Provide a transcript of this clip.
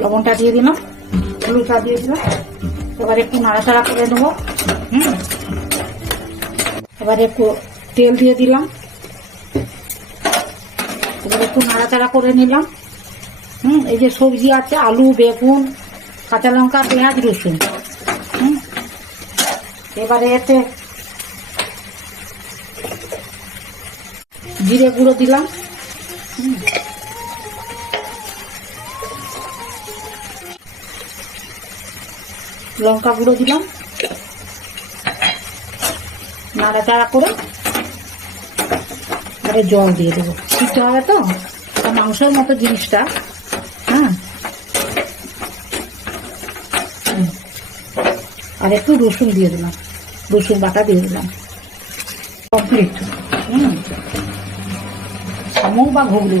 লবণটা দিয়ে দিলাম, হলুদটা দিয়ে দিলাম। এবার একটু নাড়াচাড়া করে নেবো। এবার একটু তেল দিয়ে দিলাম, এবার একটু নাড়াচাড়া করে নিলাম। এই যে সবজি আছে, আলু, বেগুন, কাঁচা লঙ্কা, পেঁয়াজ, রসুন। এবারে এতে জিরে গুঁড়ো দিলাম, লঙ্কা গুঁড়ো দিলাম, নাড়াচাড়া করে এবারে জল দিয়ে দেবো। সিদ্ধ হবে তো, মাংসের মতো জিনিসটা। আর একটু রসুন দিয়ে দিলাম, রসুন বাটা দিয়ে দিলাম। কমপ্লিট। শামুক বা ঘুগনি।